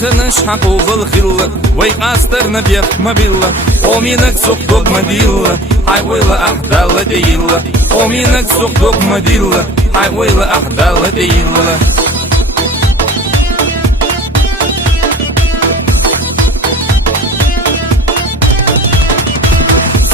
خنش حقوق الخلة ويقاسترنا بيخ مبيلة ومينك سقطوك مديلة حيويلة أحدالة ديلة ومينك سقطوك مديلة حيويلة أحدالة ديلة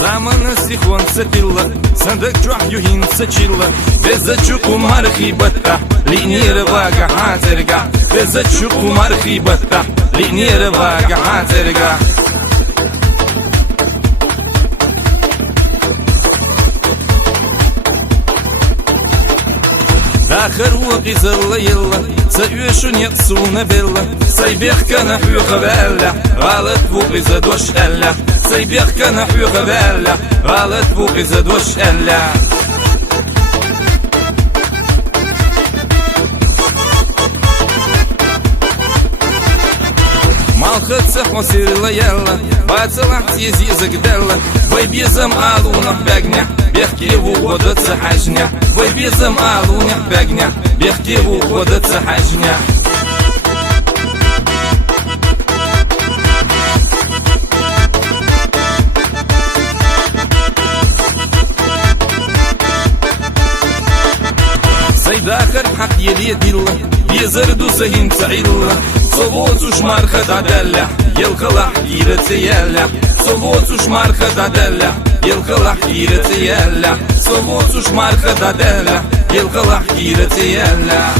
Замана сихон сапила, сандак джуах юхин сачила, безачу кумар хибата, линира вага хазерга, безачу кумар хибата, линира вага хазерга. آخر وقي زلا يلا سيوشن يقسون بلا سيبيخ كان حيو خبالة غلط بوقي زدوش ألا سيبيخ كان حيو خبالة غلط بوقي زدوش ألا مالخد سح وسير ليلا باتلح تيزي زقدلا ويبيزم آلونح بقنح بيحكي وقودت سحجنح ويبيزم آلونح بقنح بيحكي وقودت سحجنح سيداخر حق يلي ديلا بيزردو سهين تعيلا صوتو شمارخة عدلة يلقلح يرتيالة صوتو شمارخة عدلة يلقلح يرتيالة صوتو شمارخة عدلة يلقلح يرتيالة